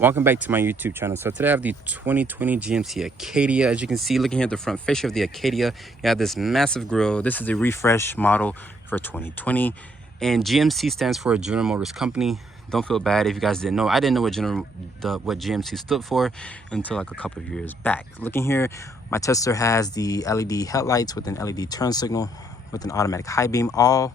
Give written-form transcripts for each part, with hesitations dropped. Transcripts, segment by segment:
Welcome back to my YouTube channel. So today I have the 2020 GMC Acadia. As you can see, looking at the front fascia of the Acadia, you have this massive grille. This is a refresh model for 2020, and GMC stands for General Motors Company. Don't feel bad if you guys didn't know. I didn't know what GMC stood for until like a couple of years back. Looking here, my tester has the LED headlights with an LED turn signal with an automatic high beam. All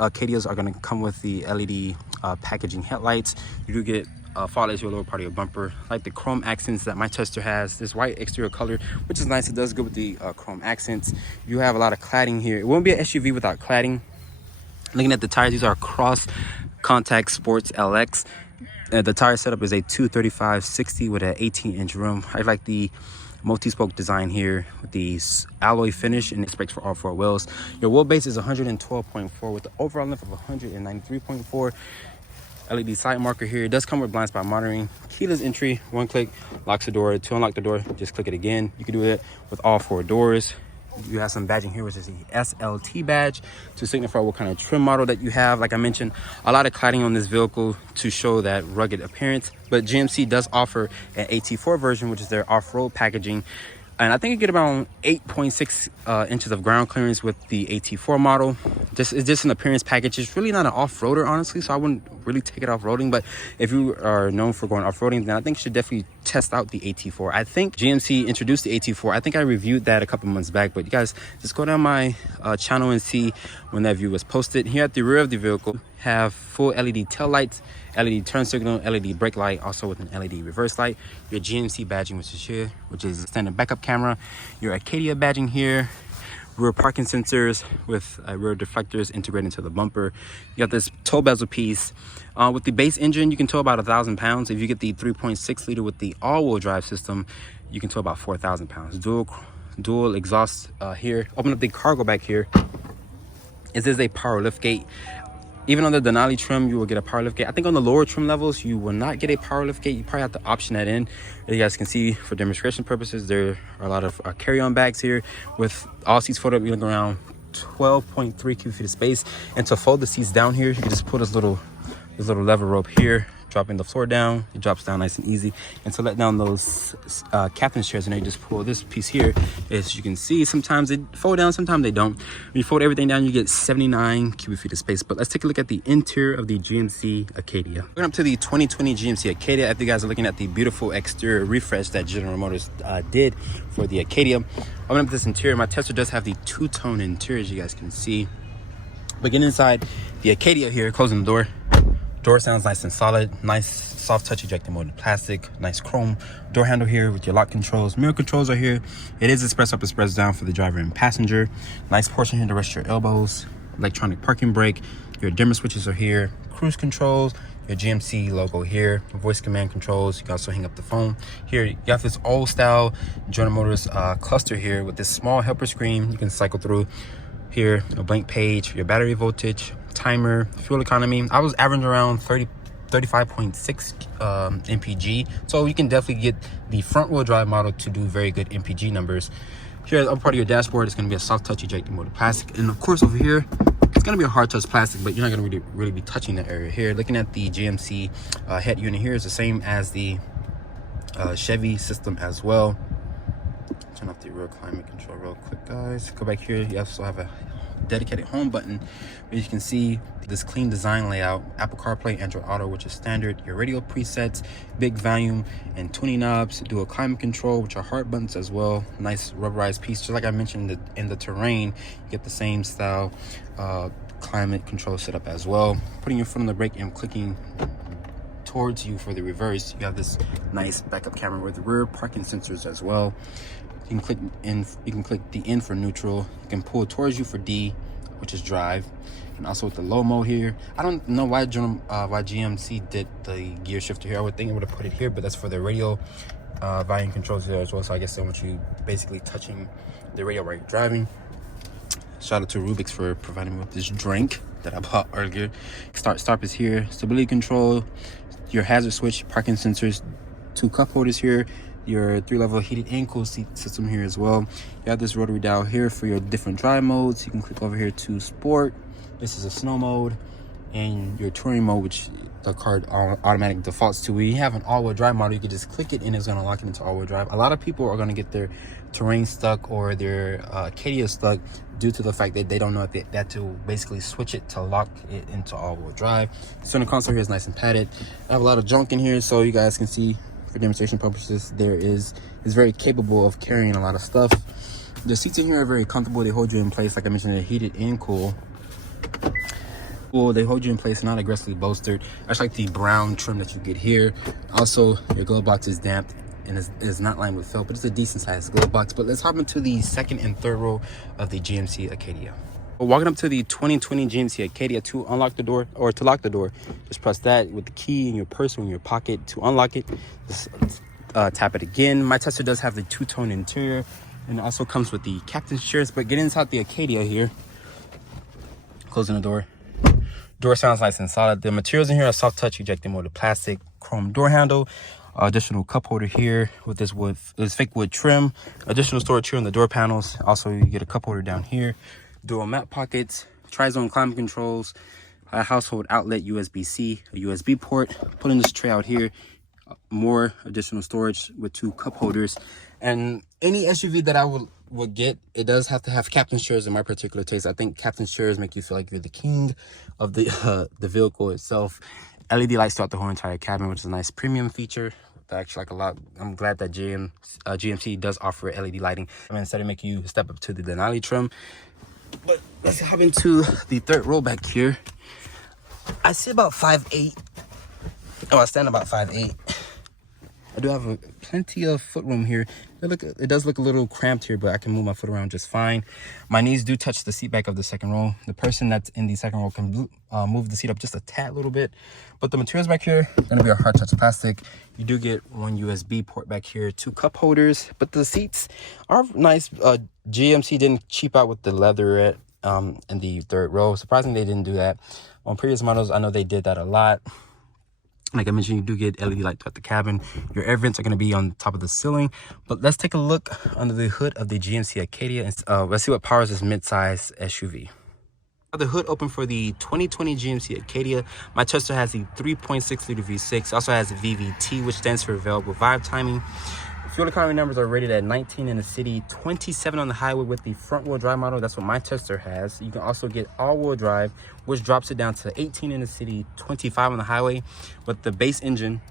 Acadias are going to come with the LED packaging headlights. You do get fog lights, your lower part of your bumper, like the chrome accents that my tester has. This white exterior color, which is nice. It does good with the chrome accents. You have a lot of cladding here. It won't be an SUV without cladding. Looking at the tires, these are cross contact sports LX. The tire setup is a 235/60 with an 18-inch rim. I like the multi-spoke design here with the alloy finish and specs for all four wheels. Your wheelbase is 112.4 with the overall length of 193.4. LED side marker here. It does come with blind spot monitoring. Keyless entry, one click locks the door. To unlock the door, just click it again. You can do it with all four doors. You have some badging here, which is the SLT badge to signify what kind of trim model that you have. Like I mentioned, a lot of cladding on this vehicle to show that rugged appearance, but GMC does offer an AT4 version, which is their off-road packaging. And I think you get about 8.6 inches of ground clearance with the AT4 model. This is just an appearance package. It's really not an off-roader, honestly, so I wouldn't really take it off-roading. But if you are known for going off-roading, then I think you should definitely test out the AT4. I think GMC introduced the AT4. I think I reviewed that a couple months back. But you guys, just go down my channel and see when that view was posted. Here at the rear of the vehicle, have full LED tail lights, LED turn signal, LED brake light, also with an LED reverse light. Your GMC badging, which is here, which is a standard backup camera. Your Acadia badging here. Rear parking sensors with rear deflectors integrated into the bumper. You got this tow bezel piece. With the base engine, you can tow about 1,000 pounds. If you get the 3.6 liter with the all-wheel drive system, you can tow about 4,000 pounds. Dual exhaust here. Open up the cargo back here. This is a power lift gate. Even on the Denali trim, you will get a power lift gate. I think on the lower trim levels, you will not get a power lift gate. You probably have to option that in. As you guys can see, for demonstration purposes, there are a lot of carry-on bags here. With all seats folded up, you're looking around 12.3 cubic feet of space. And to fold the seats down here, you can just pull this little lever rope here, dropping the floor down. It drops down nice and easy. And to let down those captain's chairs, and you just pull this piece here. As you can see, sometimes they fold down, sometimes they don't. When you fold everything down, you get 79 cubic feet of space. But let's take a look at the interior of the GMC Acadia. Going up to the 2020 GMC Acadia, after you guys are looking at the beautiful exterior refresh that General Motors did for the Acadia. I went up this interior. My tester does have the two-tone interior, as you guys can see. But getting inside the Acadia here, closing the door. Door sounds nice and solid. Nice soft touch ejecting molded plastic. Nice chrome door handle here with your lock controls. Mirror controls are here. It is express up, express down for the driver and passenger. Nice portion here to rest your elbows. Electronic parking brake. Your dimmer switches are here. Cruise controls. Your GMC logo here. Voice command controls. You can also hang up the phone. Here you have this old style General Motors cluster here with this small helper screen you can cycle through. Here, a blank page, your battery voltage, timer, fuel economy. I was averaging around 35.6 mpg, so you can definitely get the front wheel drive model to do very good mpg numbers. Here, the upper part of your dashboard is going to be a soft touch ejecting molded plastic, and of course over here it's going to be a hard touch plastic, but you're not going to really be touching that area here. Looking at the GMC head unit here is the same as the Chevy system as well. Turn off the rear climate control real quick, guys. Go back here. You also have a dedicated home button. As you can see, this clean design layout. Apple CarPlay, Android Auto, which is standard. Your radio presets, big volume and tuning knobs. Dual climate control, which are hard buttons as well. Nice rubberized piece. Just like I mentioned, in the terrain, you get the same style climate control setup as well. Putting your foot on the brake and clicking towards you for the reverse, you have this nice backup camera with rear parking sensors as well. You can click in. You can click the N for neutral. You can pull towards you for D, which is drive, and also with the low mode here. I don't know why GMC did the gear shifter here. I would think it would have put it here, but that's for the radio volume controls there as well. So I guess they want you basically touching the radio while you're driving. Shout out to Rubik's for providing me with this drink that I bought earlier. Start is here. Stability control, your hazard switch, parking sensors, 2 cup holders here. Your 3-level heated and cooled seat system here as well. You have this rotary dial here for your different drive modes. You can click over here to sport. This is a snow mode. and your touring mode, which the car automatic defaults to. When you have an all-wheel drive model, you can just click it and it's going to lock it into all-wheel drive. A lot of people are going to get their Terrain stuck or their Acadia stuck due to the fact that they don't know if they have to basically switch it to lock it into all-wheel drive. Center console here is nice and padded. I have a lot of junk in here, so you guys can see for demonstration purposes, is very capable of carrying a lot of stuff. The seats in here are very comfortable. They hold you in place. Like I mentioned, they're heated and cool. They hold you in place, not aggressively bolstered. I just like the brown trim that you get here. Also, your glove box is damped and is not lined with felt, but it's a decent sized glove box. But let's hop into the second and third row of the GMC Acadia. Walking up to the 2020 GMC Acadia, to unlock the door or to lock the door, just press that with the key in your purse or in your pocket. To unlock it, just tap it again. My Tesla does have the two-tone interior, and it also comes with the captain's chairs. But get inside the Acadia here, closing the door. Door sounds nice and solid. The materials in here are soft touch ejecting molded plastic, chrome door handle, additional cup holder here with this fake wood trim, additional storage here on the door panels. Also, you get a cup holder down here, dual map pockets, tri-zone climate controls, a household outlet USB-C, a USB port. Putting this tray out here, more additional storage with 2 cup holders. And any SUV that I would get, it does have to have captain's chairs in my particular taste. I think captain's chairs make you feel like you're the king of the vehicle itself. LED lights throughout the whole entire cabin, which is a nice premium feature that I actually like a lot. I'm glad that GMC does offer LED lighting. I mean, instead of making you step up to the Denali trim. But let's hop into the third row back here. I see about 5'8". Oh, I stand about 5'8". I do have plenty of foot room here. It does look a little cramped here, but I can move my foot around just fine. My knees do touch the seat back of the second row. The person that's in the second row can move the seat up just a tad little bit. But the materials back here are going to be a hard touch plastic. You do get 1 USB port back here, 2 cup holders. But the seats are nice. GMC didn't cheap out with the leatherette in the third row. Surprisingly, they didn't do that. On previous models, I know they did that a lot. Like I mentioned, you do get LED light throughout the cabin. Your air vents are going to be on top of the ceiling. But let's take a look under the hood of the GMC Acadia. And let's see what powers this mid-size SUV. The hood open for the 2020 GMC Acadia. My Tesla has the 3.6 liter V6. Also has VVT, which stands for Available Vibe Timing. Fuel economy numbers are rated at 19 in the city, 27 on the highway with the front wheel drive model. That's what my Tesla has. You can also get all wheel drive, which drops it down to 18 in the city, 25 on the highway. With the base engine,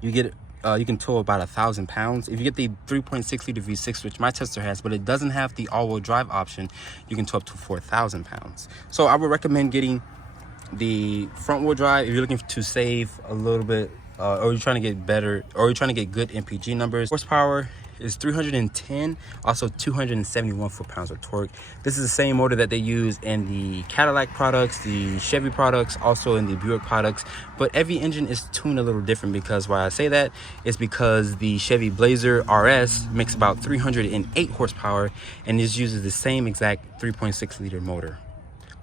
you get you can tow about 1,000 pounds. If you get the 3.6 liter V6, which my Tesla has, but it doesn't have the all wheel drive option, you can tow up to 4,000 pounds. So I would recommend getting the front wheel drive if you're looking to save a little bit. Or you're trying to get better, or you're trying to get good MPG numbers. Horsepower is 310, also 271 foot-pounds of torque. This is the same motor that they use in the Cadillac products, the Chevy products, also in the Buick products. But every engine is tuned a little different, because why I say that is because the Chevy Blazer RS makes about 308 horsepower, and this uses the same exact 3.6 liter motor.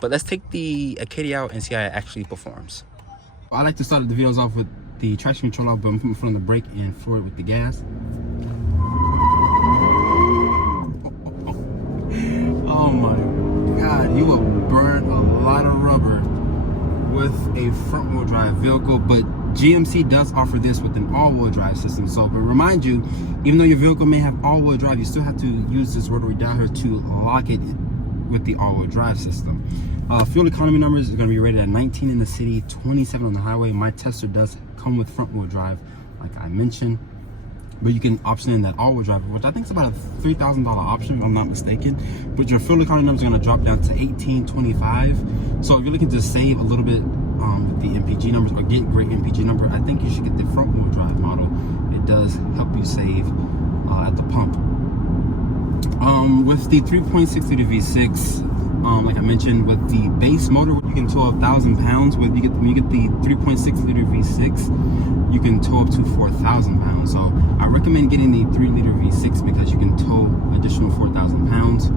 But let's take the Acadia out and see how it actually performs. I like to start the videos off with the traction control off, but I'm putting front on the brake and forward with the gas. Oh my God, you will burn a lot of rubber with a front wheel drive vehicle, but GMC does offer this with an all-wheel drive system. So, but remind you, even though your vehicle may have all-wheel drive, you still have to use this rotary dial to lock it with the all-wheel drive system. Fuel economy numbers is going to be rated at 19 in the city, 27 on the highway. My Tesla does come with front wheel drive, like I mentioned, but you can option in that all-wheel drive, which I think is about a $3,000 option if I'm not mistaken. But your fuel economy numbers are going to drop down to 1825. So if you're looking to save a little bit with the MPG numbers or get great MPG number, I think you should get the front wheel drive model. It does help you save at the pump. With the 3.6 liter V6, like I mentioned, with the base motor, you can tow 1,000 pounds. When you get the 3.6 liter V6, you can tow up to 4,000 pounds. So I recommend getting the 3 liter V6 because you can tow additional 4,000 pounds.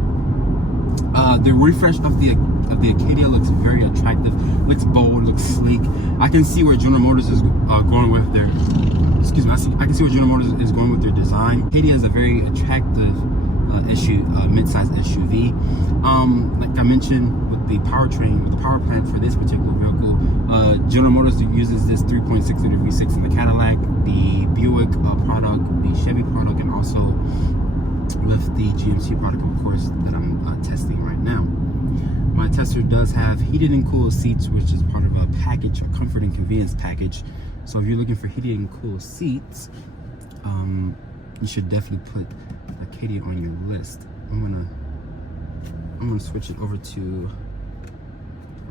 The refresh of the Acadia looks very attractive, looks bold, looks sleek. I can see where General Motors is going with their, excuse me, I can see where General Motors is going with their design. Acadia is a very attractive mid-size SUV. Like I mentioned, with the powertrain, or the power plant for this particular vehicle, General Motors uses this 3.6 liter V6 in the Cadillac, the Buick product, the Chevy product, and also with the GMC product, of course, that I'm testing right now. My tester does have heated and cooled seats, which is part of a package, a comfort and convenience package. So if you're looking for heated and cooled seats, you should definitely put Acadia on your list. I'm gonna switch it over to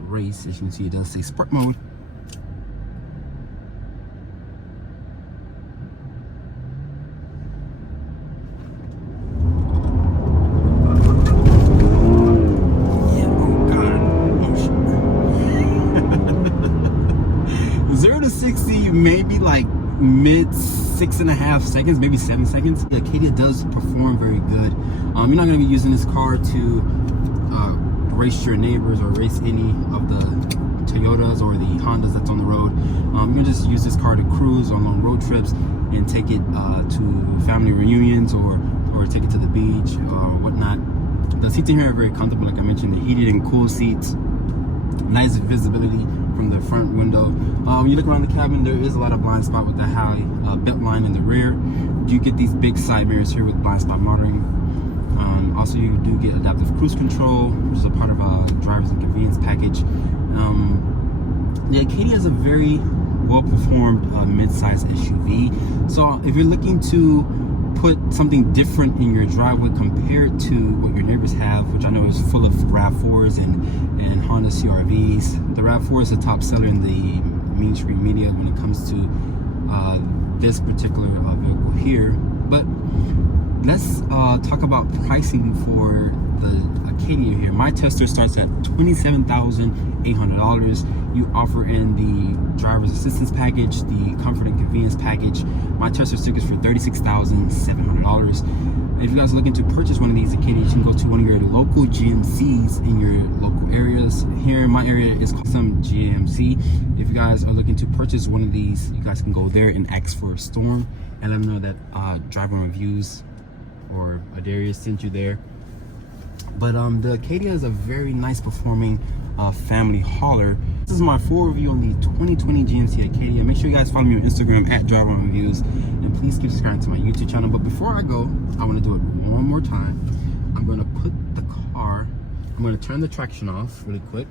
race. As you can see, it does say sport mode. Yeah, oh God. Oh shit. 0 to 60, maybe like mid 6.5 seconds, maybe 7 seconds. The Acadia does perform very good. You're not going to be using this car to race your neighbors or race any of the Toyotas or the Hondas that's on the road. You're going to just use this car to cruise on long road trips and take it to family reunions or take it to the beach or whatnot. The seats in here are very comfortable, like I mentioned, the heated and cooled seats. Nice visibility from the front window. When you look around the cabin, there is a lot of blind spot with the high belt line in the rear. You get these big side mirrors here with blind spot monitoring. Also, you do get adaptive cruise control, which is a part of a driver's and convenience package. The Acadia is a very well-performed mid-size SUV. So if you're looking to put something different in your driveway compared to what your neighbors have, which I know is full of RAV4s and Honda CR-Vs. The RAV4 is the top seller in the mainstream media when it comes to this particular vehicle here. But let's talk about pricing for the Acadia here. My tester starts at $27,800. You offer in the driver's assistance package, the comfort and convenience package. My tester stickers for $36,700. If you guys are looking to purchase one of these Acadias, you can go to one of your local GMCs in your local areas. Here in my area is Williamson GMC. If you guys are looking to purchase one of these, you guys can go there and ask for Storm and let them know that Driving Reviews or Adarius sent you there. But the Acadia is a very nice performing family hauler. This is my full review on the 2020 GMC Acadia. Make sure you guys follow me on Instagram at Driving Reviews, and please keep subscribing to my YouTube channel. But before I go, I want to do it one more time. I'm going to put the car, I'm going to turn the traction off really quick.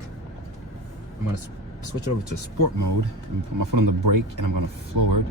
I'm going to switch it over to sport mode and put my foot on the brake, and I'm going to forward.